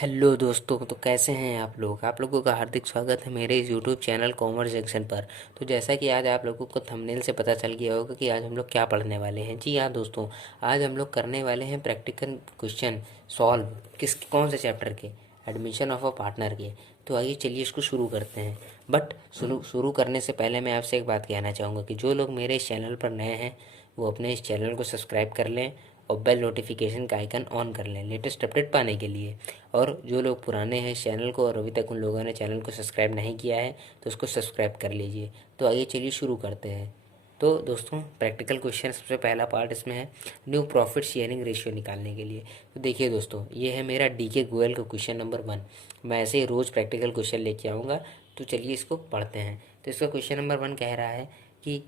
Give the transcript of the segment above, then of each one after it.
Hello दोस्तों, तो कैसे हैं आप लोगों का हार्दिक स्वागत है मेरे इस यूट्यूब चैनल कॉमर्स जंक्शन पर। तो जैसा कि आज आप लोगों को थंबनेल से पता चल गया होगा कि आज हम लोग क्या पढ़ने वाले हैं। जी हाँ दोस्तों, आज हम लोग करने वाले हैं प्रैक्टिकल क्वेश्चन सॉल्व। कौन से चैप्टर के? एडमिशन ऑफ अ पार्टनर के। तो आइए चलिए इसको शुरू करते हैं। बट शुरू करने से पहले मैं आपसे एक बात कहना चाहूँगा कि जो लोग मेरे इस चैनल पर नए हैं वो अपने इस चैनल को सब्सक्राइब कर लें और बेल नोटिफिकेशन का आइकन ऑन कर लें लेटेस्ट अपडेट पाने के लिए। और जो लोग पुराने हैं इस चैनल को और अभी तक उन लोगों ने चैनल को सब्सक्राइब नहीं किया है तो उसको सब्सक्राइब कर लीजिए। तो आइए चलिए शुरू करते हैं। तो दोस्तों, प्रैक्टिकल क्वेश्चन सबसे पहला पार्ट इसमें है न्यू प्रॉफिट शेयरिंग रेशियो निकालने के लिए। तो देखिए दोस्तों, ये है मेरा DK गोयल का क्वेश्चन नंबर 1। मैं ऐसे ही रोज़ प्रैक्टिकल क्वेश्चन लेके आऊँगा। तो चलिए इसको पढ़ते हैं। तो इसका क्वेश्चन नंबर 1 कह रहा है कि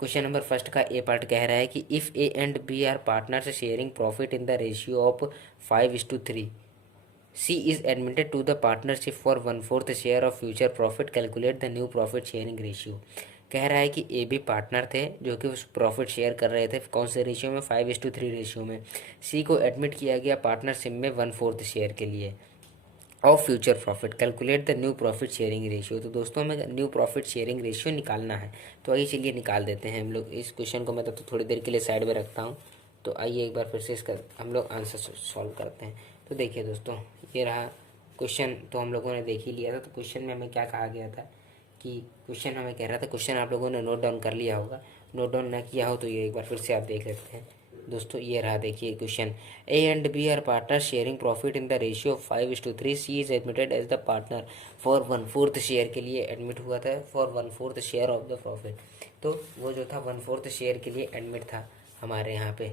क्वेश्चन नंबर फर्स्ट का ए पार्ट कह रहा है कि if A and B are partners sharing profit in the ratio of 5:3, C is admitted to the partnership for 1/4 share of future profit, calculate the new profit sharing ratio. कह रहा है कि A B partner थे जो कि उस profit share कर रहे थे कौन से रेशियो में? 5:3 रेशियो में। सी को एडमिट किया गया पार्टनरशिप में 1/4 शेयर के लिए of future profit, calculate the new profit sharing ratio. तो दोस्तों, हमें न्यू प्रॉफिट शेयरिंग रेशियो निकालना है। तो आइए चलिए निकाल देते हैं हम लोग। इस क्वेश्चन को मैं तो थोड़ी देर के लिए साइड में रखता हूँ। तो आइए एक बार फिर से इसका हम लोग आंसर सॉल्व करते हैं। तो देखिए दोस्तों, ये रहा क्वेश्चन। तो हम लोगों ने देख ही लिया था। तो क्वेश्चन में हमें क्या कहा गया था कि क्वेश्चन हमें कह रहा था, क्वेश्चन आप लोगों ने नोट डाउन कर लिया होगा। नोट डाउन ना किया हो तो ये एक बार फिर से आप देख लेते हैं। दोस्तों, ये रहा, देखिए question. A and B are partner sharing profit in the ratio of 5:3। C is admitted as the partner for 1/4 share के लिए एडमिट हुआ था for 1/4 share of the profit. तो वो जो था 1/4 शेयर के लिए एडमिट था हमारे यहाँ पे।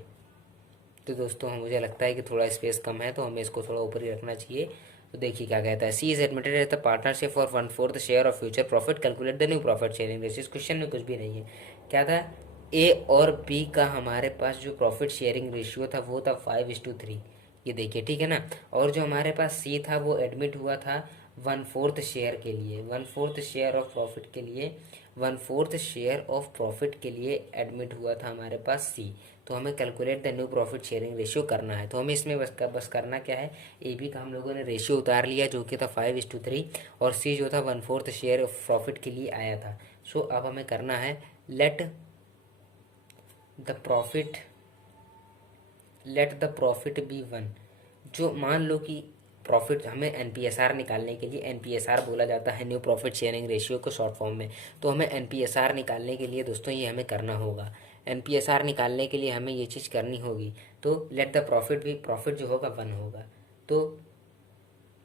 तो दोस्तों, मुझे लगता है कि थोड़ा स्पेस कम है तो हमें इसको थोड़ा ऊपर ही रखना चाहिए। तो देखिए क्या कहता है, she is admitted as the partnership for 1/4 share of future profit, calculate the new profit sharing ratio. इस क्वेश्चन में कुछ भी नहीं है। क्या था? ए और बी का हमारे पास जो प्रॉफिट शेयरिंग रेशियो था वो था 5:3। ये देखिए, ठीक है ना। और जो हमारे पास सी था वो एडमिट हुआ था 1/4 शेयर के लिए, 1/4 शेयर ऑफ प्रॉफिट के लिए, 1/4 शेयर ऑफ प्रॉफिट के लिए एडमिट हुआ था हमारे पास सी। तो हमें calculate the new profit sharing ratio करना है। तो हमें इसमें बस करना क्या है, ए बी का हम लोगों ने रेशियो उतार लिया जो कि था 5:3, और सी जो था 1/4 शेयर ऑफ प्रॉफिट के लिए आया था। सो अब हमें करना है लेट द प्रॉफिट बी 1। जो मान लो कि प्रॉफिट, हमें NPSR निकालने के लिए, NPSR बोला जाता है न्यू प्रॉफिट शेयरिंग रेशियो को शॉर्ट फॉर्म में। तो हमें NPSR निकालने के लिए दोस्तों ये हमें करना होगा। NPSR निकालने के लिए हमें ये चीज़ करनी होगी। तो लेट द प्रॉफिट भी, प्रॉफिट जो होगा 1 होगा। तो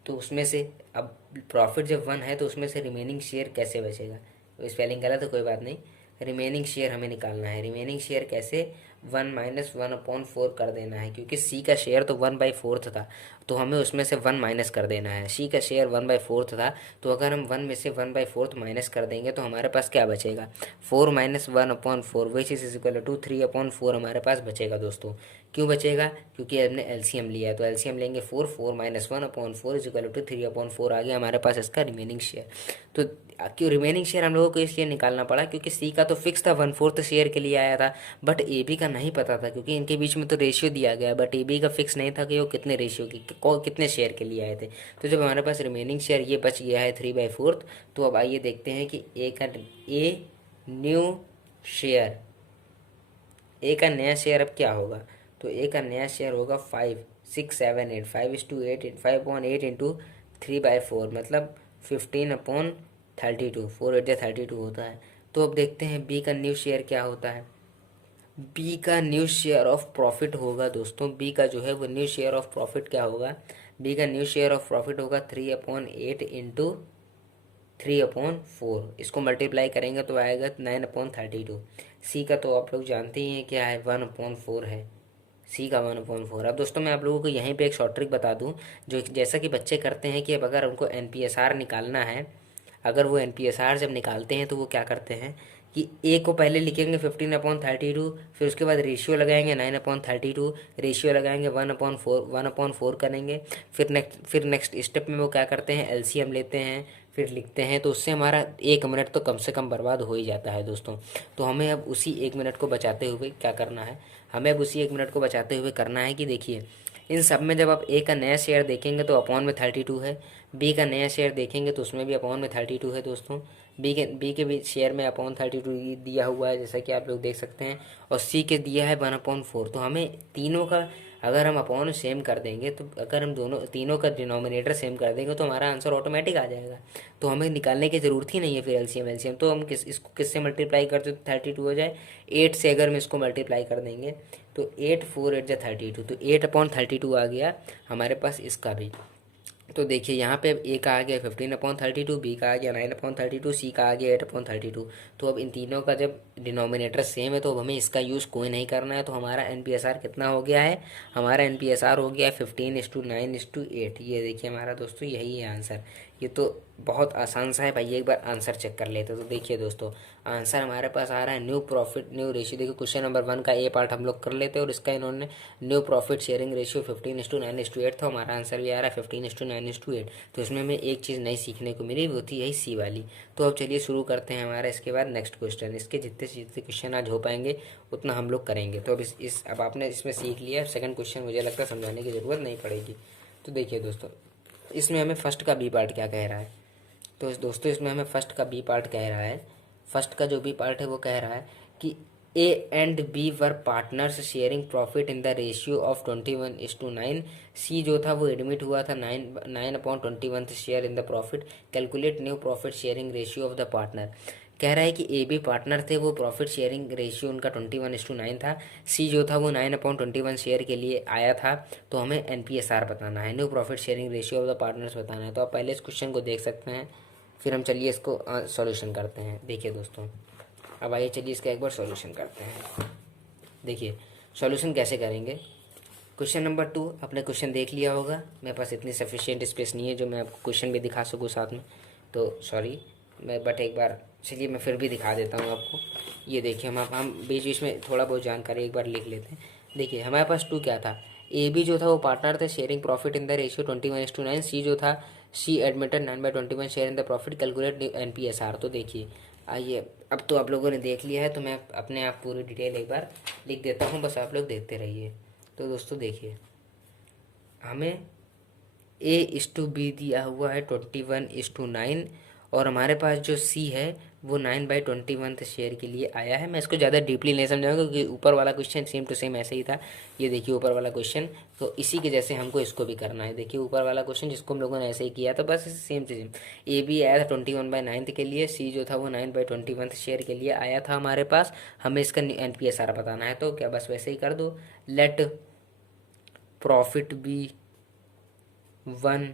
उसमें से अब प्रॉफिट जब 1 है तो उसमें से रिमेनिंग शेयर कैसे बचेगा? तो स्पेलिंग गलत है, कोई बात नहीं। रिमेनिंग शेयर हमें निकालना है। रिमेनिंग शेयर कैसे? 1 - 1/4 कर देना है, क्योंकि सी का शेयर तो 1/4 था तो हमें उसमें से 1 माइनस कर देना है। सी का शेयर 1/4 था तो अगर हम 1 में से 1/4 माइनस कर देंगे तो हमारे पास क्या बचेगा? 4 - 1/4 विच इज इक्वल टू 3/4 हमारे पास बचेगा दोस्तों। क्यों बचेगा? क्योंकि हमने LCM लिया है। तो LCM लेंगे 4 - 1/4 इज इक्वल टू 3/4 आ गया हमारे पास इसका रिमेनिंग शेयर। तो क्यों रिमेनिंग शेयर हम लोगों को इसलिए निकालना पड़ा क्योंकि सी का तो फिक्स था 1/4 शेयर के लिए आया था, बट ए बी का नहीं पता था क्योंकि इनके बीच में तो रेशियो दिया गया, बट ए बी का फिक्स नहीं था कि वो कितने रेशियो की कितने शेयर के लिए आए थे। तो जब हमारे पास रिमेनिंग शेयर ये बच गया है 3/4, तो अब आइए देखते हैं कि ए न्यू शेयर, ए का नया शेयर अब क्या होगा? तो ए का नया शेयर होगा 5 6 7 8 5:8 5/8 इंटू 3/4 मतलब 15/32, 4/8 होता है। तो अब देखते हैं बी का न्यू शेयर क्या होता है। बी का न्यू शेयर ऑफ प्रॉफिट होगा दोस्तों, बी का जो है वो न्यू शेयर ऑफ प्रॉफिट क्या होगा? बी का न्यू शेयर ऑफ प्रॉफिट होगा 3/8 इंटू 3/4। इसको मल्टीप्लाई करेंगे तो आएगा 9/32। सी का तो आप लोग जानते ही हैं क्या है, 1/4 है। सी का 1/4। अब दोस्तों, मैं आप लोगों को यहीं पे एक शॉर्ट ट्रिक बता दूं, जो जैसा कि बच्चे करते हैं कि अब अगर उनको NPSR निकालना है, अगर वो NPSR जब निकालते हैं तो वो क्या करते हैं कि ए को पहले लिखेंगे 15/32, फिर उसके बाद रेशियो लगाएंगे 9/32, रेशियो लगाएंगे 1/4 करेंगे। फिर नेक्स्ट स्टेप में वो क्या करते हैं, LCM लेते हैं, फिर लिखते हैं। तो उससे हमारा 1 मिनट तो कम से कम बर्बाद हो ही जाता है दोस्तों। तो हमें अब उसी 1 मिनट को बचाते हुए क्या करना है, हमें अब उसी 1 मिनट को बचाते हुए करना है कि देखिए इन सब में जब आप ए का नया शेयर देखेंगे तो अपॉन में 32 है, बी का नया शेयर देखेंगे तो उसमें भी अपॉन में 32 है दोस्तों। बी के भी शेयर में अपॉन 32 दिया हुआ है जैसा कि आप लोग देख सकते हैं, और सी के दिया है 1/4। तो हमें तीनों का अगर हम अपॉन सेम कर देंगे, तो अगर हम दोनों तीनों का डिनोमिनेटर सेम कर देंगे तो हमारा आंसर ऑटोमेटिक आ जाएगा। तो हमें निकालने की ज़रूरत ही नहीं है फिर एलसीएम। तो हम इसको किससे मल्टीप्लाई करते तो 32 हो जाए। 8 से अगर हम इसको मल्टीप्लाई कर देंगे तो 8 4 8 जा 32, तो 8/32 आ गया हमारे पास इसका भी। तो देखिए यहाँ पे अब ए का आ गया 15/32, बी का आ गया 9/32, सी का आ गया 8/32। तो अब इन तीनों का जब डिनोमिनेटर सेम है तो अब हमें इसका यूज़ कोई नहीं करना है। तो हमारा एनपीएसआर कितना हो गया है, हमारा एनपीएसआर हो गया है 15:9:8। ये देखिए हमारा दोस्तों यही है आंसर। ये तो बहुत आसान सा है भाई, एक बार आंसर चेक कर लेते तो देखिए दोस्तों आंसर हमारे पास आ रहा है न्यू प्रॉफिट न्यू रेशियो। देखिए क्वेश्चन नंबर 1 का ए पार्ट हम लोग कर लेते हैं और इसका इन्होंने न्यू प्रॉफिट शेयरिंग रेशियो 15:9:8 था। हमारा आंसर भी आ रहा है 15:9:8। तो इसमें हमें एक चीज़ नई सीखने को मिली, वो थी यही सी वाली। तो अब चलिए शुरू करते हैं हमारा इसके बाद नेक्स्ट क्वेश्चन। इसके जितने से जितने क्वेश्चन आज हो पाएंगे उतना हम लोग करेंगे। तो अब अब आपने इसमें सीख लिया, सेकंड क्वेश्चन मुझे लगता है समझाने की ज़रूरत नहीं पड़ेगी। तो देखिए दोस्तों इसमें हमें फर्स्ट का बी पार्ट क्या कह रहा है। तो दोस्तों इसमें हमें फर्स्ट का बी पार्ट कह रहा है, फर्स्ट का जो बी पार्ट है वो कह रहा है कि A and B were partners sharing profit in the ratio of 21:9। C जो था वो एडमिट हुआ था 9/21 share in the profit. Calculate new profit sharing ratio of the partner. कह रहा है कि ए बी पार्टनर थे, वो प्रॉफिट शेयरिंग रेशियो उनका 21:9 था। सी जो था वो 9/21 शेयर के लिए आया था। तो हमें एनपीएसआर बताना है, new profit sharing ratio of the partners बताना है। तो आप पहले इस क्वेश्चन को देख सकते हैं, फिर हम चलिए इसको सॉल्यूशन करते हैं। देखिए दोस्तों अब आइए चलिए इसका एक बार सॉल्यूशन करते हैं। देखिए सॉल्यूशन कैसे करेंगे। क्वेश्चन नंबर 2 आपने क्वेश्चन देख लिया होगा, मेरे पास इतनी सफिशिएंट स्पेस नहीं है जो मैं आपको क्वेश्चन भी दिखा सकूँ साथ में, तो सॉरी मैं बट एक बार चलिए मैं फिर भी दिखा देता हूँ आपको। ये देखिए हम बीच बीच में थोड़ा बहुत जानकारी एक बार लिख लेते हैं। देखिए हमारे पास 2 क्या था, ए बी जो था वो पार्टनर थे sharing profit in the ratio 21:9। C जो था C admitted 9/21 share in the profit. Calculate NPSR. तो देखिए आइए अब तो आप लोगों ने देख लिया है, तो मैं अपने आप पूरी डिटेल एक बार लिख देता हूँ, बस आप लोग देखते रहिए। तो दोस्तों देखिए हमें A/B दिया हुआ है 21:9, और हमारे पास जो C है वो 9/21 शेयर के लिए आया है। मैं इसको ज़्यादा डीपली नहीं समझाऊंगा क्योंकि ऊपर वाला क्वेश्चन सेम टू सेम ऐसे ही था। ये देखिए ऊपर वाला क्वेश्चन, तो इसी के जैसे हमको इसको भी करना है। देखिए ऊपर वाला क्वेश्चन जिसको हम लोगों ने ऐसे ही किया था, बस सेम टू सेम। AB आया था 21/9 के लिए, C जो था वो 9/21 शेयर के लिए आया था हमारे पास। हमें इसका NPSR बताना है, तो क्या बस वैसे ही कर दो, लेट प्रॉफिट बी 1,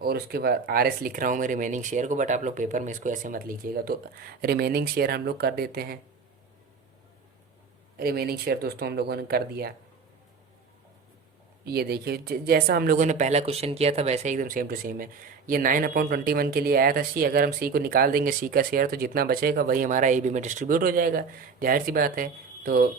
और उसके बाद RS लिख रहा हूँ मैं रिमेनिंग शेयर को, बट आप लोग पेपर में इसको ऐसे मत लिखिएगा। तो रिमेनिंग शेयर हम लोग कर देते हैं। रिमेनिंग शेयर दोस्तों हम लोगों ने कर दिया। ये देखिए जैसा हम लोगों ने पहला क्वेश्चन किया था वैसा एकदम सेम टू सेम है। ये 9/21 के लिए आया था C। अगर हम C को निकाल देंगे, C का शेयर, तो जितना बचेगा वही हमारा AB में डिस्ट्रीब्यूट हो जाएगा, जाहिर सी बात है। तो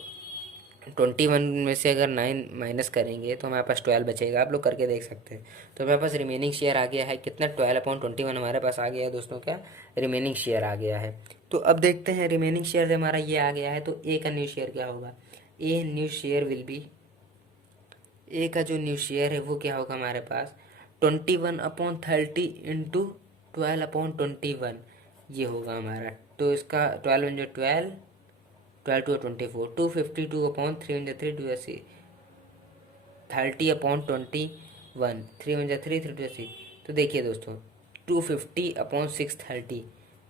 21 में से अगर 9 माइनस करेंगे तो हमारे पास 12 बचेगा, आप लोग करके देख सकते हैं। तो हमारे पास रिमेनिंग शेयर आ गया है कितना, 12/21 हमारे पास आ गया है दोस्तों, क्या रिमेनिंग शेयर आ गया है। तो अब देखते हैं रिमेनिंग शेयर जब हमारा ये आ गया है तो ए का न्यू शेयर क्या होगा। A new share will be, A का जो न्यू शेयर है वो क्या होगा हमारे पास 21/30 इंटू 12/21 ये होगा हमारा। तो इसका 12 × 12, 12 2 24, 252/3 2 80, 30/21, 3 × 3 3 2 80। तो देखिए दोस्तों 250/630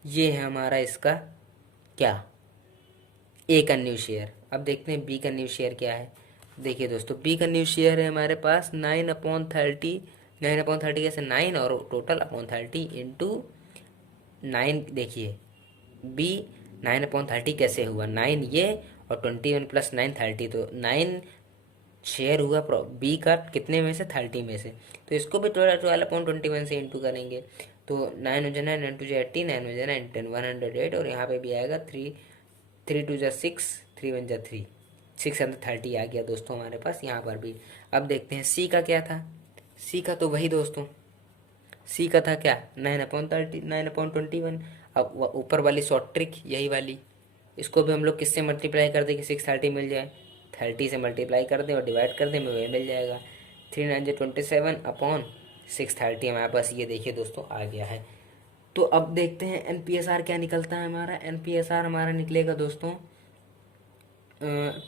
ये है हमारा इसका क्या, ए का न्यू शेयर। अब देखते हैं बी का न्यू शेयर क्या है। देखिए दोस्तों बी का न्यू शेयर है हमारे पास 9/30, 9/30 कैसे 9 और टोटल अपॉन 30 इंटू 9। देखिए बी 9/30 कैसे हुआ, 9 ये और 21 + 9 30, तो 9 शेयर हुआ बी का कितने में से 30 में से। तो इसको भी 12/21 से इंटू करेंगे, तो 9 × 9 9 2 80, 9 × 9 10 108, और यहाँ पे भी आएगा 3 3 2 6, 3 1 3, 630 आ गया दोस्तों हमारे पास यहाँ पर भी। अब देखते हैं सी का क्या था। सी का तो वही दोस्तों, सी का था क्या 9/30, 9/21। अब ऊपर वाली शॉर्ट ट्रिक यही वाली, इसको भी हम लोग किससे मल्टीप्लाई कर दें कि 630 मिल जाए, 30 से मल्टीप्लाई कर दें और डिवाइड कर दें, वही मिल जाएगा। 327/630 हमारे पास, ये देखिए दोस्तों आ गया है। तो अब देखते हैं NPSR क्या निकलता है हमारा। NPSR हमारा निकलेगा दोस्तों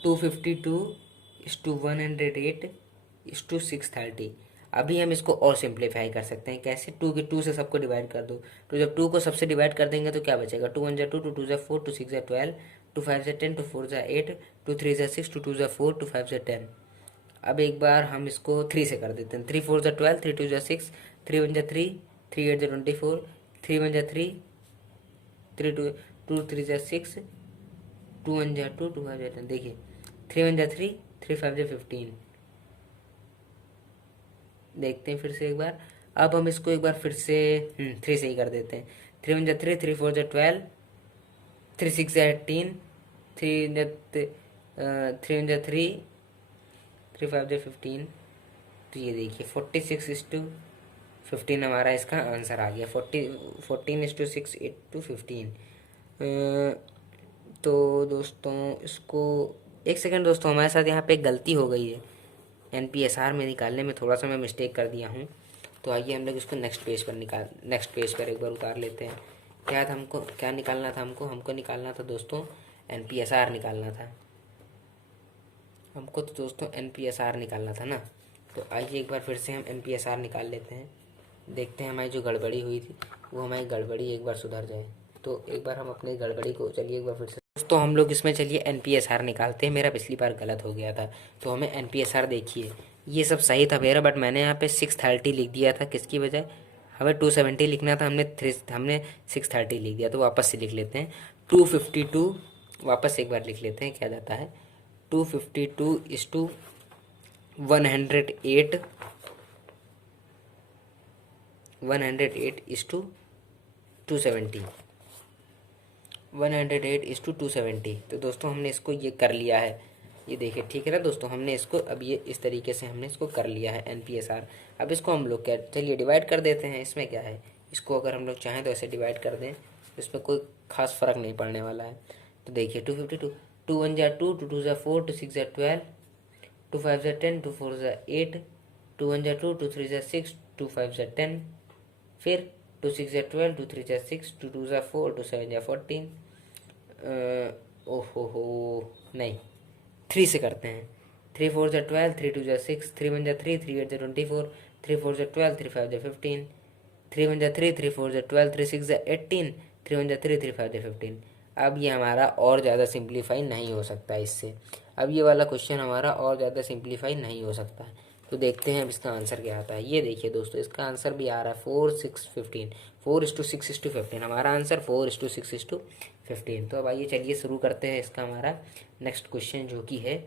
252:108:630। अभी हम इसको और सिंप्लीफाई कर सकते हैं। कैसे? 2 से सबको डिवाइड कर दो। तो जब 2 को सबसे डिवाइड कर देंगे तो क्या बचेगा? 2 1 2, 2 2 4, 2 6 12, 2 5 10, 2 4 8, 2 3 6, 2 2 4, 2 5 10। अब एक बार हम इसको 3 से कर देते हैं। 3 4 12, 3 2 6, 3 1 3, 3 8 24, 3 1 3, 3 2 2 3 6, 2 1 2, 2 5 10। देखिए 3 1 3, 3 5 15। देखते हैं फिर से एक बार। अब हम इसको एक बार फिर से 3 से ही कर देते हैं। 3 1 3, 3 4 12, 3 6 18, 3 3 1 3, 3 5 15। तो ये देखिए 46:15 हमारा इसका आंसर आ गया। 14:6:15। तो दोस्तों इसको एक सेकंड दोस्तों, हमारे साथ यहाँ पे एक गलती हो गई है। NPSR में निकालने में थोड़ा सा मैं मिस्टेक कर दिया हूँ। तो आइए हम लोग इसको नेक्स्ट पेज पर एक बार उतार लेते हैं। क्या था हमको, क्या निकालना था हमको निकालना था दोस्तों NPSR निकालना था हमको। तो दोस्तों NPSR निकालना था ना। तो आइए एक बार फिर से हम NPSR निकाल लेते हैं। देखते हैं हमारी जो गड़बड़ी हुई थी वो हमारी गड़बड़ी एक बार सुधर जाए। तो एक बार हम अपनी गड़बड़ी को चलिए एक बार फिर से दोस्तों हम लोग इसमें चलिए NPSR निकालते हैं। मेरा पिछली बार गलत हो गया था। तो हमें NPSR देखिए, ये सब सही था मेरा, बट मैंने यहाँ पे 630 लिख दिया था। किसकी बजाय हमें 270 लिखना था, हमने 630 लिख दिया। तो वापस से लिख लेते हैं 252। वापस एक बार लिख लेते हैं क्या जाता है। 252:108, 108:270, 108:270। तो दोस्तों हमने इसको ये कर लिया है। ये देखिए ठीक है ना दोस्तों, हमने इसको अब ये इस तरीके से हमने इसको कर लिया है NPSR। अब इसको हम लोग क्या, चलिए डिवाइड कर देते हैं। इसमें क्या है, इसको अगर हम लोग चाहें तो ऐसे डिवाइड कर दें, इसमें कोई खास फ़र्क नहीं पड़ने वाला है। तो देखिए 252, 2 1 2, 2 2 4, 2 6 12, 2 5 10, 2 4 8, 2 1 2, 2 3 6, 2 5 10, फिर 2 6 12, 2 3 6, 2 2 4, 2 7 14। ओहो हो नहीं, 3 से करते हैं। 3 4 12, 3 2 6, 3 1 3, 3 8 24, 3 4 12, 3 5 15, 3 1 3, 3 4 12, 3 6 18, 3 1 3, 3 5 15। अब ये हमारा और ज़्यादा सिंप्लीफाई नहीं हो सकता इससे। अब ये वाला क्वेश्चन हमारा और ज़्यादा सिंप्लीफाई नहीं हो सकता। तो देखते हैं अब इसका आंसर क्या आता है। ये देखिए दोस्तों इसका आंसर भी आ रहा है 4 6 15, 4:6:15। हमारा आंसर 4:6:15। तो अब आइए चलिए शुरू करते हैं इसका हमारा नेक्स्ट क्वेश्चन, जो कि है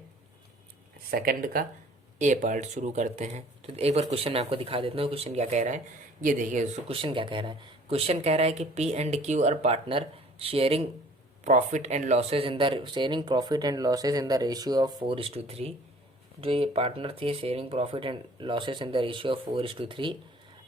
सेकंड का ए पार्ट शुरू करते हैं। तो एक बार क्वेश्चन मैं आपको दिखा देता हूँ क्वेश्चन क्या कह रहा है। ये देखिए दोस्तों क्वेश्चन क्या कह रहा है। क्वेश्चन कह रहा है कि P&Q और partner sharing profit and losses in the ratio of 4:3। जो ये पार्टनर थे sharing profit and losses in the ratio of 4:3।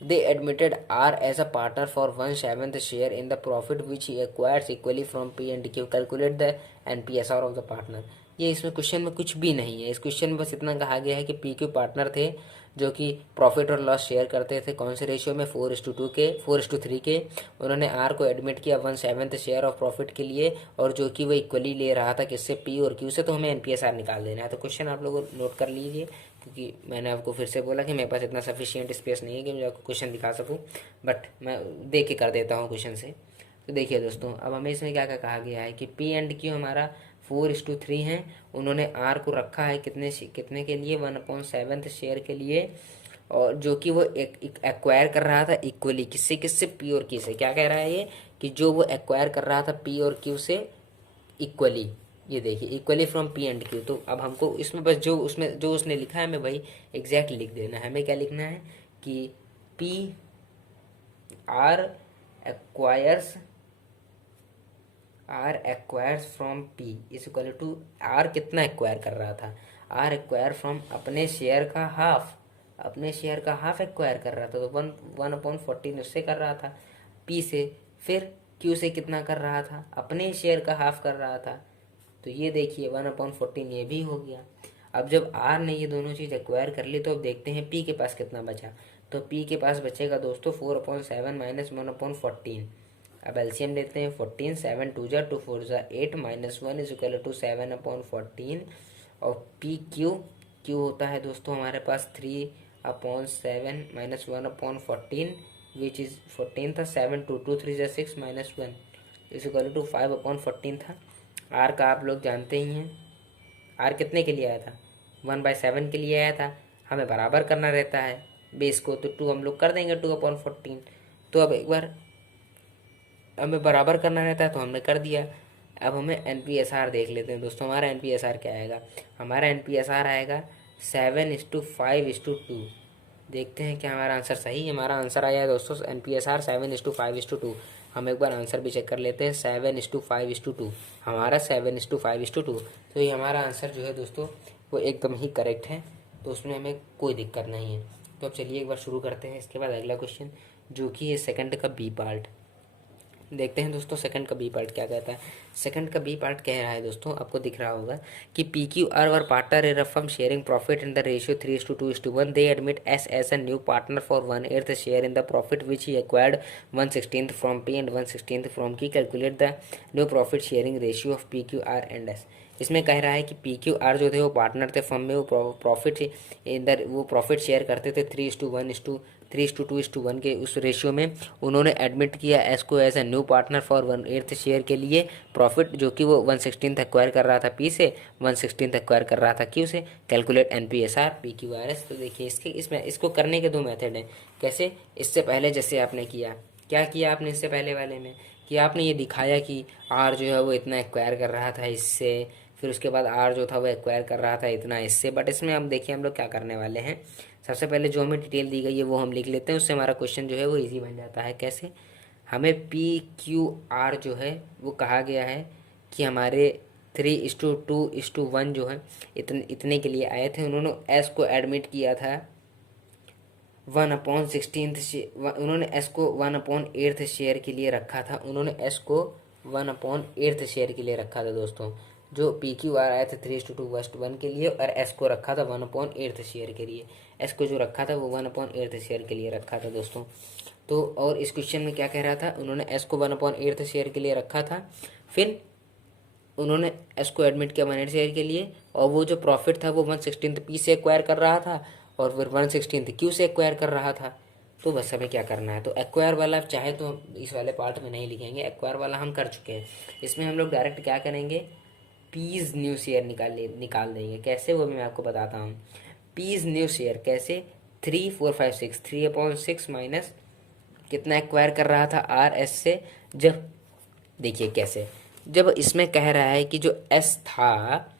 They admitted R as a partner for 1/7 share in the profit which he acquires equally from P&Q. Calculate the NPSR of the partner. ये इसमें question में कुछ भी नहीं है। इस question में बस इतना कहा गया है कि PQ पार्टनर थे जो कि प्रॉफिट और लॉस शेयर करते थे। कौन से रेशियो में? 4:3 के। उन्होंने R को एडमिट किया 1/7 शेयर ऑफ प्रॉफिट के लिए, और जो कि वो इक्वली ले रहा था किससे? P और Q से। तो हमें NPSR निकाल देना है। तो क्वेश्चन आप लोग नोट कर लीजिए, क्योंकि मैंने आपको फिर से बोला कि मेरे पास इतना सफिशिएंट स्पेस नहीं है कि मैं आपको क्वेश्चन दिखा सकूं, बट मैं देख के कर देता हूं क्वेश्चन से। तो देखिए दोस्तों अब हमें इसमें क्या क्या कहा गया है कि P&Q हमारा 4:3 है। उन्होंने R को रखा है कितने के लिए? 1/7 शेयर के लिए, और जो कि वो एक्वायर कर रहा था इक्वली किससे किससे? P और Q से। क्या कह रहा है ये कि जो वो एक्वायर कर रहा था P और Q से इक्वली। ये देखिए इक्वली फ्रॉम P&Q। तो अब हमको इसमें बस जो उसने लिखा है हमें वही एग्जैक्ट लिख देना है। हमें क्या लिखना है कि P R acquires from P is equal to R कितना एक्वायर कर रहा था? R एक्वायर फ्रॉम अपने शेयर का हाफ एक्वायर कर रहा था। तो 1/14 उससे कर रहा था P से। फिर Q से कितना कर रहा था? अपने शेयर का हाफ कर रहा था। तो ये देखिए 1/14 ये भी हो गया। अब जब आर ने ये दोनों चीज़ एक्वायर कर ली तो अब देखते हैं पी के पास कितना बचा। तो पी के पास बचेगा दोस्तों 4/7 माइनस 1/14। अब एलसीएम लेते हैं 14, 7 2 जा 2 4 जा 8 -1 इज इक्वल टू 7/14। और पी क्यू क्यू होता है दोस्तों हमारे पास 3/7 माइनस 1/14 विच इज़ 14 था। 7 2 2 3 जा 6 -1 इज इक्वल टू 5/14 था। आर का आप लोग जानते ही हैं, आर कितने के लिए आया था, 1/7 के लिए आया था। हमें बराबर करना रहता है बेस को, तो 2 हम लोग कर देंगे 2/14। तो अब एक बार हमें बराबर करना रहता है तो हमने कर दिया। अब हमें NPSR देख लेते हैं दोस्तों। हमारा NPSR क्या आएगा, हमारा NPSR आएगा 7:5:2। देखते हैं क्या हमारा आंसर सही है। हमारा आंसर आया है दोस्तों NPSR 7:5:2। हम एक बार आंसर भी चेक कर लेते हैं 7:5:2। हमारा 7:5:2। तो ये हमारा आंसर जो है दोस्तों वो एकदम ही करेक्ट है, तो उसमें हमें कोई दिक्कत नहीं है। तो अब चलिए एक बार शुरू करते हैं। इसके बाद अगला क्वेश्चन जो कि है सेकंड का बी पार्ट। देखते हैं दोस्तों सेकंड का बी पार्ट क्या कहता है। सेकंड का बी पार्ट कह रहा है दोस्तों, आपको दिख रहा होगा कि PQR were partner in firm sharing profit in the ratio 3:2:1। They admit S as a new partner for 1/8 share in the profit which he acquired 1/16 from P and 1/16 from Q. Calculate the new profit sharing ratio of PQR and S. इसमें कह रहा है कि PQR जो थे वो partner थे firm में, वो प्रॉफिट इधर वो प्रॉफिट शेयर करते थे 3:1 के उस रेशियो में। उन्होंने एडमिट किया एस को as a new partner for 1/8 share के लिए प्रॉफिट, जो कि वो 1/16 एक्वायर कर रहा था पी से, 1/16 एक्वायर कर रहा था क्यू से। Calculate NPSR PQRS। तो देखिए इसको करने के दो मेथड हैं। कैसे, इससे पहले जैसे आपने किया, क्या किया आपने इससे पहले वाले में कि आपने ये दिखाया कि आर जो है वो इतना एक्वायर कर रहा था इससे, फिर उसके बाद आर जो था वो एक्वायर कर रहा था इतना इससे। बट इसमें हम देखिए हम लोग क्या करने वाले हैं, सबसे पहले जो हमें डिटेल दी गई है वो हम लिख लेते हैं, उससे हमारा क्वेश्चन जो है वो इजी बन जाता है। कैसे, हमें PQR जो है वो कहा गया है कि हमारे 3:2:1 जो है इतने के लिए आए थे। उन्होंने एस को एडमिट किया था 1/16, उन्होंने एस को 1/8 शेयर के लिए रखा था। उन्होंने एस को 1/8 शेयर के लिए रखा था दोस्तों। जो PQR आए थे 3:2:1 के लिए, और एस को रखा था 1/8 शेयर के लिए। एस को जो रखा था वो 1/8 शेयर के लिए रखा था दोस्तों। तो और इस क्वेश्चन में क्या कह रहा था, उन्होंने एस को 1/8 शेयर के लिए रखा था, फिर उन्होंने एस को एडमिट किया 1/8 शेयर के लिए, और वो जो प्रॉफिट था वो 1/16 पी से एक्वायर कर रहा था और फिर 1/16 क्यू से एक्वायर कर रहा था। तो बस हमें क्या करना है, तो एक्वायर वाला चाहे तो इस वाले पार्ट में नहीं लिखेंगे, एक्वायर वाला हम कर चुके हैं। इसमें हम लोग डायरेक्ट क्या करेंगे, पीज न्यू शेयर निकाल देंगे। कैसे वो मैं आपको बताता हूँ। पीज न्यू शेयर कैसे, 3/4/5 3/6 माइनस कितना एक्वायर कर रहा था आर एस से। जब देखिए कैसे, जब इसमें कह रहा है कि जो एस था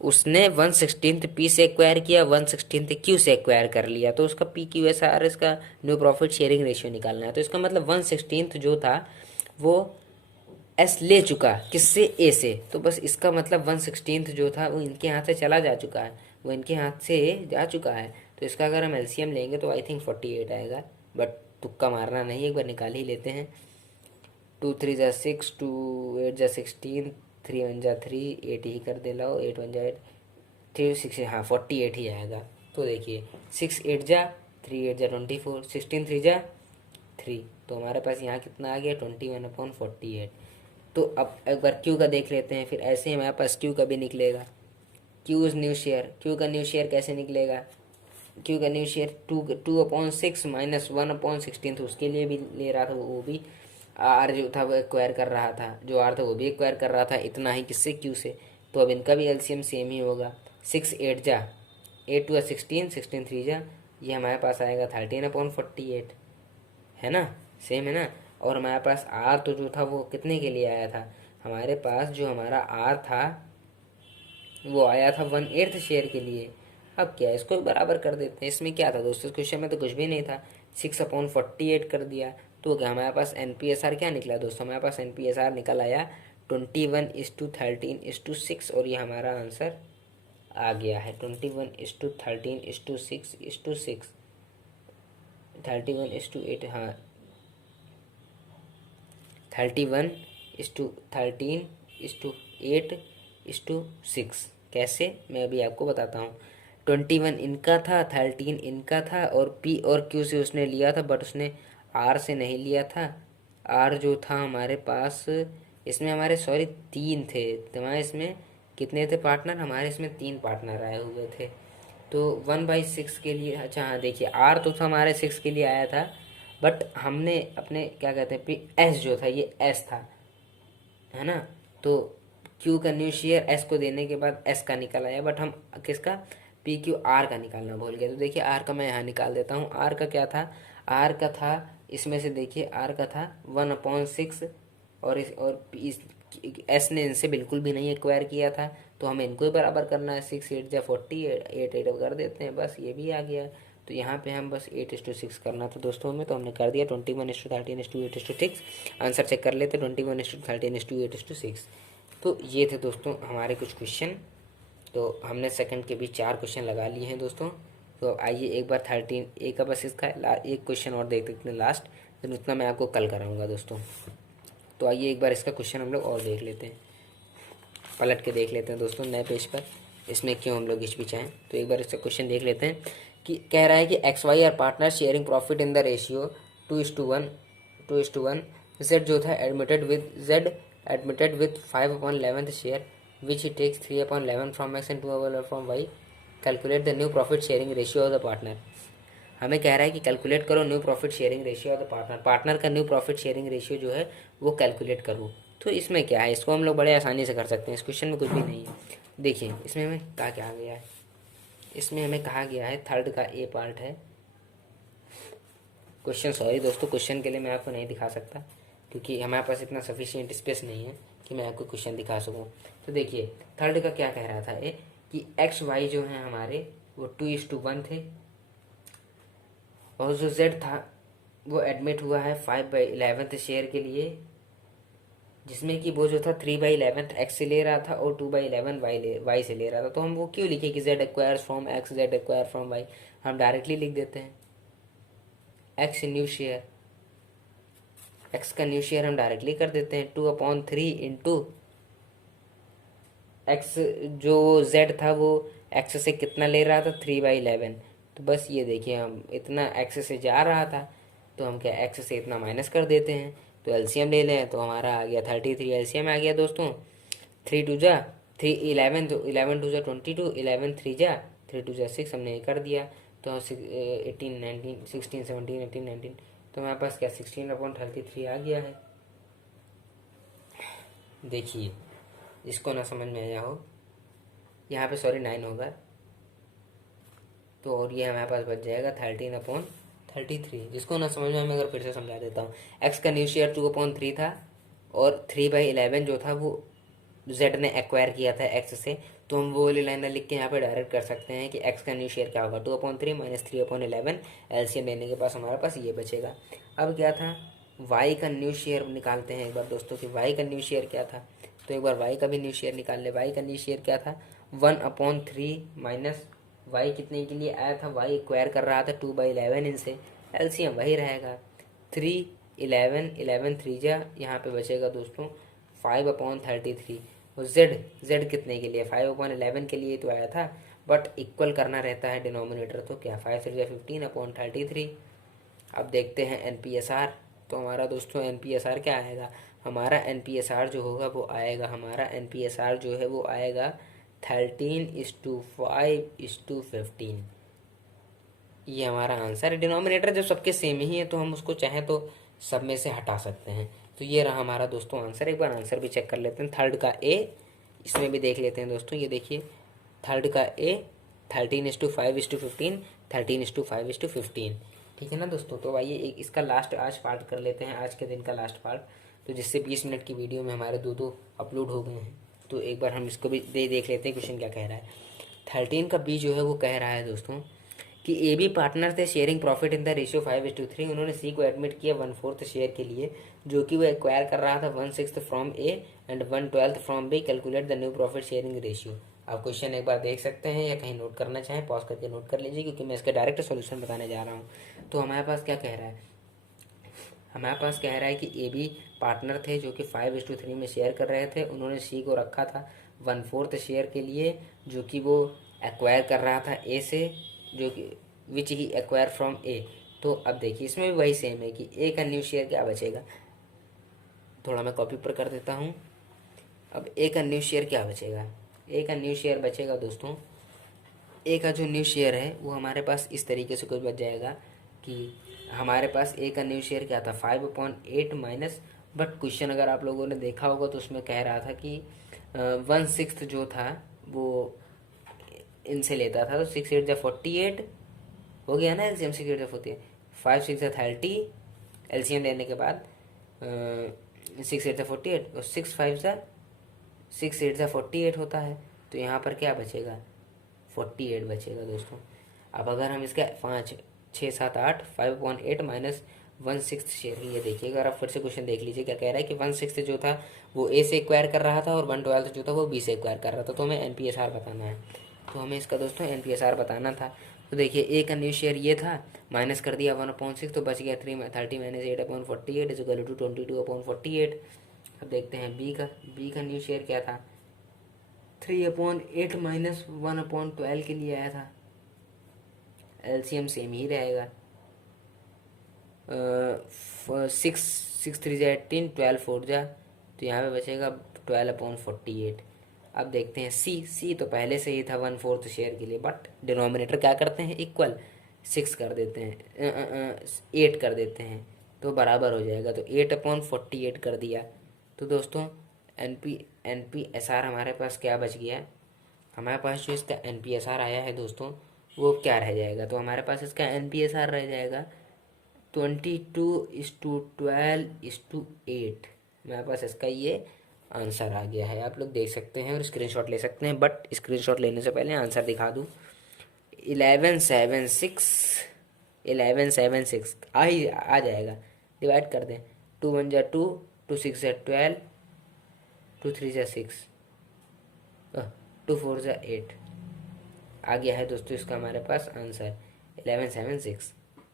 उसने 1/16 पी से एक्वायर किया, 1/16 क्यू से एक्वायर कर लिया, तो उसका PQSR इसका न्यू प्रॉफिट शेयरिंग रेशियो निकालना है। तो इसका मतलब 1/16 जो था वो एस ले चुका किससे, ए से। तो बस इसका मतलब 1/16 जो था वो इनके हाथ से चला जा चुका है, वो इनके हाथ से जा चुका है। तो इसका अगर हम LCM लेंगे तो आई थिंक 48 आएगा, बट तुक्का मारना नहीं, एक बार निकाल ही लेते हैं। 2 3 जा 6, 2 8 जा 16, 3 1 जा 3, 8 ही कर दे लो, 8 1 जा 8, 3 6, हाँ 48 ही आएगा। तो देखिए 6 8 जा 3 8 जा 24, 16 3 जा 3, तो हमारे पास यहाँ कितना आ गया 21/48। तो अब एक बार क्यू का देख लेते हैं, फिर ऐसे ही हमारे पास क्यू का भी निकलेगा। Q is new share, Q का न्यू शेयर कैसे निकलेगा, क्यू का न्यू शेयर 2/6 माइनस 1/16, तो उसके लिए भी ले रहा था, वो भी आर जो था वो एक्वायर कर रहा था, जो आर था वो भी एक्वायर कर रहा था इतना ही किससे, क्यू से। तो अब इनका भी LCM सेम ही होगा। 6 8 जा 8 2 16, 16 3 जा, ये हमारे पास आएगा 13/48, है ना, सेम है ना। और हमारे पास आर तो जो था वो कितने के लिए आया था, हमारे पास जो हमारा आर था वो आया था 1/8 शेयर के लिए। अब क्या इसको भी बराबर कर देते हैं। इसमें क्या था दोस्तों, इस क्वेश्चन में तो कुछ भी नहीं था, 6/48 कर दिया। तो क्या हमारे पास NPSR क्या निकला दोस्तों, हमारे पास NPSR निकल आया 21:13:6, और ये हमारा आंसर आ गया है 21:13:6:6, 31:8, हाँ 31:13:8:6, कैसे, मैं अभी आपको बताता हूँ। 21 इनका था, 13 इनका था, और पी और क्यू से उसने लिया था, बट उसने आर से नहीं लिया था। आर जो था हमारे पास, इसमें हमारे सॉरी 3 थे, तुम्हारे इसमें कितने थे पार्टनर, हमारे इसमें 3 पार्टनर आए हुए थे। तो 1/6 के लिए, अच्छा हाँ देखिए, आर तो था हमारे 6 के लिए आया था, बट हमने अपने क्या कहते हैं एस जो था ये एस था, है ना। तो क्यू का न्यू शेयर एस को देने के बाद एस का निकल आया, बट हम किसका, पी क्यू आर का निकालना भूल गए। तो देखिए आर का मैं यहाँ निकाल देता हूँ। आर का क्या था, आर का था इसमें से देखिए, आर का था 1/6, और एस ने इनसे बिल्कुल भी नहीं एक्वायर किया था, तो हमें इनको ही बराबर करना है। 6 8 जा 40, 8 8 कर देते हैं, बस ये भी आ गया। तो यहाँ पे हम बस 8:6 करना था दोस्तों हमें, तो हमने कर दिया 21:13:8:6। आंसर चेक कर लेते, 21:13:8:6। तो ये थे दोस्तों हमारे कुछ क्वेश्चन। तो हमने सेकंड के भी 4 क्वेश्चन लगा लिए हैं दोस्तों। तो आइए एक बार 13 ए का बस इसका एक क्वेश्चन और देख लेते हैं लास्ट, फिर उतना मैं आपको कल कराऊंगा दोस्तों। तो आइए एक बार इसका क्वेश्चन हम लोग और देख लेते हैं, पलट के देख लेते हैं दोस्तों नए पेज पर, इसमें क्यों हम लोग हिचकिचाएं। तो एक बार इसका क्वेश्चन देख लेते हैं कि कह रहा है कि X Y are partner sharing profit in the ratio 2:1 Z जो था admitted with 5/11 share which he takes 3/11 from X and 2/11 from Y. Calculate the new profit sharing ratio of the partner. हमें कह रहा है कि कैलकुलेट करो new profit sharing ratio of the partner, partner का new profit sharing ratio जो है वो कैलकुलेट करो। तो इसमें क्या है, इसको हम लोग बड़े आसानी से कर सकते हैं, इस क्वेश्चन में कुछ भी नहीं है। देखिए इसमें हमें कहा क्या गया है, इसमें हमें कहा गया है थर्ड का ए पार्ट है क्वेश्चन। सॉरी दोस्तों, क्वेश्चन के लिए मैं आपको नहीं दिखा सकता, क्योंकि हमारे पास इतना सफिशिएंट स्पेस नहीं है कि मैं आपको क्वेश्चन दिखा सकूं। तो देखिए थर्ड का क्या कह रहा था ए, कि एक्स वाई जो है हमारे वो 2:1 थे, और जो जेड था वो एडमिट हुआ है 5/11 शेयर के लिए, जिसमें कि वो जो था 3/11 एक्स से ले रहा था और 2/11 वाई से ले रहा था। तो हम वो क्यों लिखे कि Z acquires from X, Z acquire from Y, हम डायरेक्टली लिख देते हैं एक्स न्यू शेयर, एक्स का न्यू शेयर हम डायरेक्टली कर देते हैं 2/3 इंटू एक्स, जो जेड था वो एक्स से कितना ले रहा था 3/11। तो बस ये देखिए, हम इतना एक्स से जा रहा था, तो हम क्या एक्स से इतना माइनस कर देते हैं। तो एलसीएम ले लें, तो हमारा आ गया 33, एलसीएम आ गया दोस्तों। 3 2 जा 3 11, तो 11 2 जा 22, 11 3 जा 3 2 जा 6, हमने ये कर दिया। तो 18 19 16 17 18 19, तो हमारे पास क्या 16/33 आ गया है। देखिए इसको ना समझ में आया हो, यहाँ पे सॉरी 9 होगा, तो और ये हमारे पास बच जाएगा 13/33। जिसको ना समझ में, मैं अगर फिर से समझा देता हूँ, एक्स का न्यू शेयर 2/3 था, और 3/11 जो था वो जेड ने एक्वायर किया था एक्स से। तो हम वो वाली लाइन लिख के यहाँ पे डायरेक्ट कर सकते हैं कि एक्स का न्यू शेयर क्या होगा 2/3 माइनस 3/11, एलसीएम लेने के पास हमारे पास ये बचेगा। अब क्या था, वाई का न्यू शेयर निकालते हैं एक बार दोस्तों, कि वाई का न्यू शेयर क्या था। तो एक बार वाई का भी न्यू शेयर निकाल ले। वाई का न्यू शेयर क्या था, 1/3 माइनस वाई कितने के लिए आया था, वाई एक्वायर कर रहा था 2/11 इनसे, एलसीएम वही रहेगा 3 11 11 3 जा, यहाँ पे बचेगा दोस्तों 5/33। और जेड कितने के लिए, 5/11 के लिए तो आया था, बट इक्वल करना रहता है डिनोमिनेटर, तो क्या 5 3 15/33। अब देखते हैं एनपीएसआर। तो हमारा दोस्तों एनपीएसआर क्या आएगा, हमारा एनपीएसआर जो होगा वो आएगा, हमारा एनपीएसआर जो है वो आएगा 13:5:15। ये हमारा आंसर है। डिनोमिनेटर जब सबके सेम ही है तो हम उसको चाहें तो सब में से हटा सकते हैं। तो ये रहा हमारा दोस्तों आंसर। एक बार आंसर भी चेक कर लेते हैं, थर्ड का ए, इसमें भी देख लेते हैं दोस्तों। ये देखिए थर्ड का ए 13:5:15, 13:5:15, ठीक है ना दोस्तों। तो आइए एक इसका लास्ट आज पार्ट कर लेते हैं, आज के दिन का लास्ट पार्ट, तो जिससे 20 मिनट की वीडियो में हमारे दो अपलोड हो गए हैं। तो एक बार हम इसको भी देख लेते हैं क्वेश्चन क्या कह रहा है। 13 का बी जो है वो कह रहा है दोस्तों कि ए बी पार्टनर थे sharing profit in the ratio 5:3। उन्होंने सी को एडमिट किया 1/4 शेयर के लिए, जो कि वो एक्वायर कर रहा था 1/6 from A and 1/12 from B. Calculate the new profit sharing ratio. आप क्वेश्चन एक बार देख सकते हैं, या कहीं नोट करना चाहें पॉज करके नोट कर लीजिए, क्योंकि मैं इसका डायरेक्ट सॉल्यूशन बताने जा रहा हूँ। तो हमारे पास क्या कह रहा है, हमारे पास कह रहा है कि ए बी पार्टनर थे जो कि 5:3 में शेयर कर रहे थे। उन्होंने सी को रखा था 1/4 शेयर के लिए जो कि वो एक्वायर कर रहा था ए से, जो कि विच ही एक्वायर फ्रॉम ए। तो अब देखिए इसमें भी वही सेम है कि ए का न्यू शेयर क्या बचेगा, थोड़ा मैं कॉपी पर कर देता हूँ। अब ए का न्यू शेयर क्या बचेगा, ए का न्यू शेयर बचेगा दोस्तों, ए का जो न्यू शेयर है वो हमारे पास इस तरीके से कुछ बच जाएगा कि हमारे पास ए का न्यू शेयर क्या था 5/8 माइनस, बट क्वेश्चन अगर आप लोगों ने देखा होगा तो उसमें कह रहा था कि 1/6 जो था वो इनसे लेता था, तो 6 8 × 48 हो गया ना एलसीएम, 6 8 × 48, 5 6 30, एलसीएम लेने के बाद 6 8 × 48 और 6 8 × 48 होता है। तो यहाँ पर क्या बचेगा 48 बचेगा दोस्तों। अब अगर हम इसका 5 6 7 8 5/8 माइनस 1/6 शेयर, ये देखिए अगर आप फिर से क्वेश्चन देख लीजिए क्या कह रहा है कि 1/6 जो था वो ए से एक्वायर कर रहा था और 1/12 जो था वो बी से एक्वायर कर रहा था। तो हमें एनपीएसआर बताना है, तो हमें इसका दोस्तों एनपीएसआर बताना था। तो देखिए ए का न्यू शेयर ये था, माइनस कर दिया 1/6, तो बच गया 30 माइनस 8/48 इज इक्वल टू 22/48। अब देखते हैं बी का न्यू शेयर क्या था, 3/8 माइनस 1/12 के लिए आया था, एलसीएम सेम ही रहेगा। 6 3 जा 18, 12 4 जा, तो यहाँ पे बचेगा 12/48। अब देखते हैं सी तो पहले से ही था 1/4 शेयर के लिए, बट डिनोमिनेटर क्या करते हैं इक्वल 6 कर देते हैं, 8 कर देते हैं, तो बराबर हो जाएगा। तो 8/48 कर दिया। तो दोस्तों एनपीएसआर हमारे पास क्या बच गया, हमारे पास जो इसका एनपीएसआर आया है दोस्तों वो क्या रह जाएगा, तो हमारे पास इसका एनपीएसआर रह जाएगा 22:12:8। मेरे पास इसका ये आंसर आ गया है, आप लोग देख सकते हैं और स्क्रीनशॉट ले सकते हैं, बट स्क्रीनशॉट लेने से पहले आंसर दिखा दूँ। 1176 आ जाएगा, डिवाइड कर दें, 2 1 जा 2, 2 6 जा 12, 2 3 जा 6, 2 4 जा 8 आ गया है दोस्तों इसका हमारे पास आंसर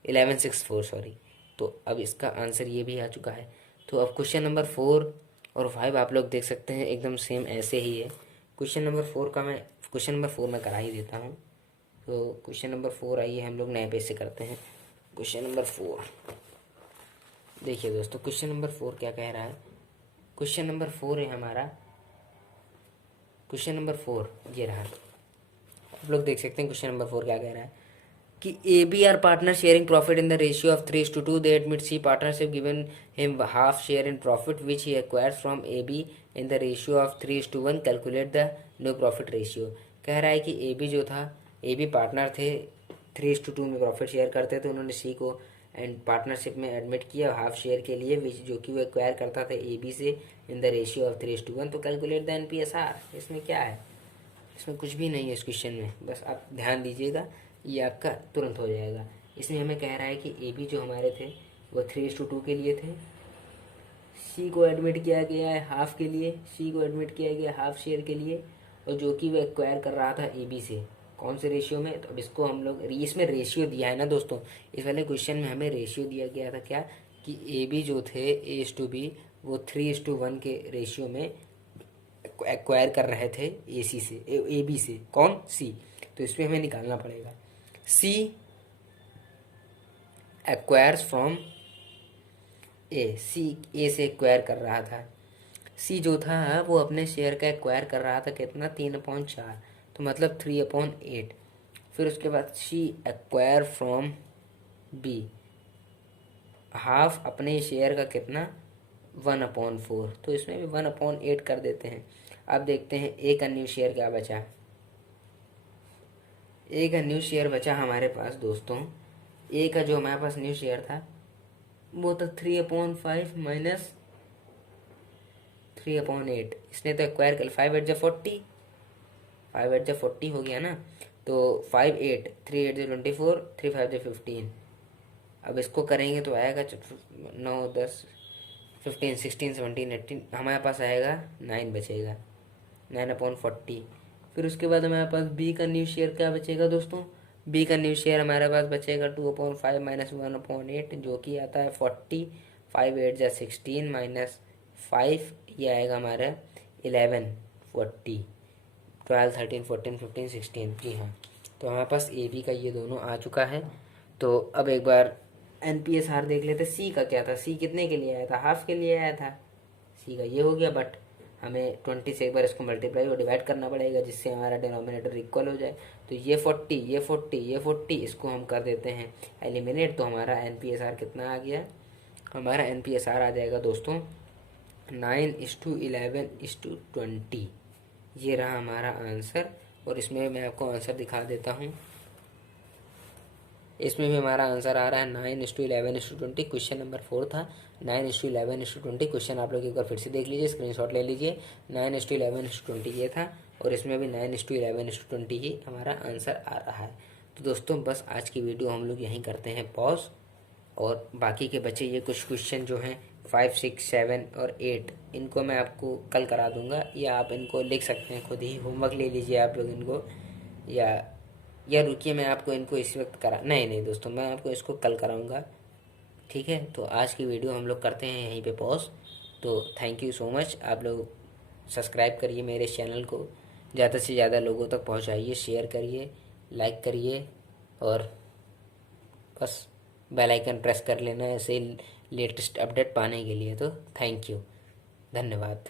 1164 सॉरी। तो अब इसका आंसर ये भी आ चुका है। तो अब क्वेश्चन नंबर 4 और 5 आप लोग देख सकते हैं एकदम सेम ऐसे ही है। क्वेश्चन नंबर 4 मैं करा ही देता हूँ। तो क्वेश्चन नंबर 4 आइए हम लोग नए पेज से करते हैं। क्वेश्चन नंबर 4 देखिए दोस्तों, क्वेश्चन नंबर 4 क्या कह रहा है, क्वेश्चन नंबर 4 है हमारा, क्वेश्चन नंबर 4 ये रहा, आप लोग देख सकते हैं क्वेश्चन नंबर 4 क्या कह रहा है कि A B are partner sharing profit in the ratio of 3:2, they admit C partnership given him half share in profit which he acquires from A B in the ratio of 3:1, calculate the new profit ratio. कह रहा है कि A B जो था, A B partner थे, 3:2 में profit share करते थे, उन्होंने सी को एंड पार्टनरशिप में एडमिट किया हाफ शेयर के लिए विच जो कि वो एक्वायर करता था ए बी से इन द रेशियो ऑफ 3:1। तो कैलकुलेट द एनपीएसआर, इसमें क्या है, इसमें कुछ भी नहीं है इस क्वेश्चन में, बस आप ध्यान दीजिएगा ये आपका तुरंत हो जाएगा। इसमें हमें कह रहा है कि ए बी जो हमारे थे वो 3:2 के लिए थे, सी को एडमिट किया गया है हाफ के लिए, सी को एडमिट किया गया हाफ शेयर के लिए, और जो कि वो एक्वायर कर रहा था ए बी से, कौन से रेशियो में, तो अब इसको हम लोग इसमें रेशियो दिया है ना दोस्तों, इस वाले क्वेश्चन में हमें रेशियो दिया गया था क्या कि ए बी जो थे A:B वो 3:1 के रेशियो में एक्वायर कर रहे थे ए सी से, ए बी से, कौन सी, तो इसमें हमें निकालना पड़ेगा सी एक्वायर्स फ्रॉम ए, सी ए से एक्वायर कर रहा था, सी जो था वो अपने शेयर का एक्वायर कर रहा था कितना 3/4, तो मतलब 3/8। फिर उसके बाद सी एक्वायर फ्रॉम बी हाफ अपने शेयर का कितना 1/4, तो इसमें भी 1/8 कर देते हैं। अब देखते हैं ए का न्यू शेयर क्या बचा, ए का न्यू शेयर बचा हमारे पास दोस्तों, ए का जो हमारे पास न्यू शेयर था वो तो 3/5 माइनस 3/8, इसने तो एक्वायर कर 5 8 जा 40, 5 8 जा 40 हो गया ना, तो 5 8 3 8 जा 24, 3 5 जा 15। अब इसको करेंगे तो आएगा 9 10 15 16 17 18, हमारे पास आएगा 9 बचेगा, 9/40। फिर उसके बाद हमारे पास बी का न्यू शेयर क्या बचेगा दोस्तों, बी का न्यू शेयर हमारे पास बचेगा 2/5 माइनस 1/8 जो कि आता है 40, 5 8 जा 16 माइनस 5, ये आएगा हमारा 11/40। 12, 13, 14, 15, 16। जी हाँ, तो हमारे पास ए बी का ये दोनों आ चुका है। तो अब एक बार NPSR देख लेते। सी का क्या था, सी कितने के लिए आया था, हाफ के लिए आया था। सी का ये हो गया, बट हमें 20 से एक बार इसको मल्टीप्लाई और डिवाइड करना पड़ेगा जिससे हमारा डिनोमिनेटर इक्वल हो जाए। तो ये 40, ये 40, ये 40, इसको हम कर देते हैं एलिमिनेट। तो हमारा NPSR कितना आ गया, हमारा NPSR आ जाएगा दोस्तों 9:11:20। ये रहा हमारा आंसर। और इसमें मैं आपको आंसर दिखा देता हूँ। इसमें भी हमारा आंसर आ रहा है 9:11:20। क्वेश्चन नंबर 4 था 9:11:20। क्वेश्चन आप लोग एक बार फिर से देख लीजिए, स्क्रीनशॉट ले लीजिए। 9:11:20 ये था, और इसमें भी 9:11:20 ही हमारा आंसर आ रहा है। तो दोस्तों बस आज की वीडियो हम लोग यहीं करते हैं पॉज, और बाकी के बचे ये कुछ क्वेश्चन जो हैं 5, 6, 7 और 8, इनको मैं आपको कल करा दूंगा, या आप इनको लिख सकते हैं खुद ही, होमवर्क ले लीजिए आप लोग इनको। या रुकिए, मैं आपको इनको इस वक्त करा, नहीं नहीं दोस्तों, मैं आपको इसको कल कराऊंगा। ठीक है, तो आज की वीडियो हम लोग करते हैं यहीं पे पॉज। तो थैंक यू सो मच। आप लोग सब्सक्राइब करिए मेरे चैनल को, ज़्यादा से ज़्यादा लोगों तक पहुंचाइए, शेयर करिए, लाइक करिए, और बस बेल आइकन प्रेस कर लेना ऐसे लेटेस्ट अपडेट पाने के लिए। तो थैंक यू, धन्यवाद।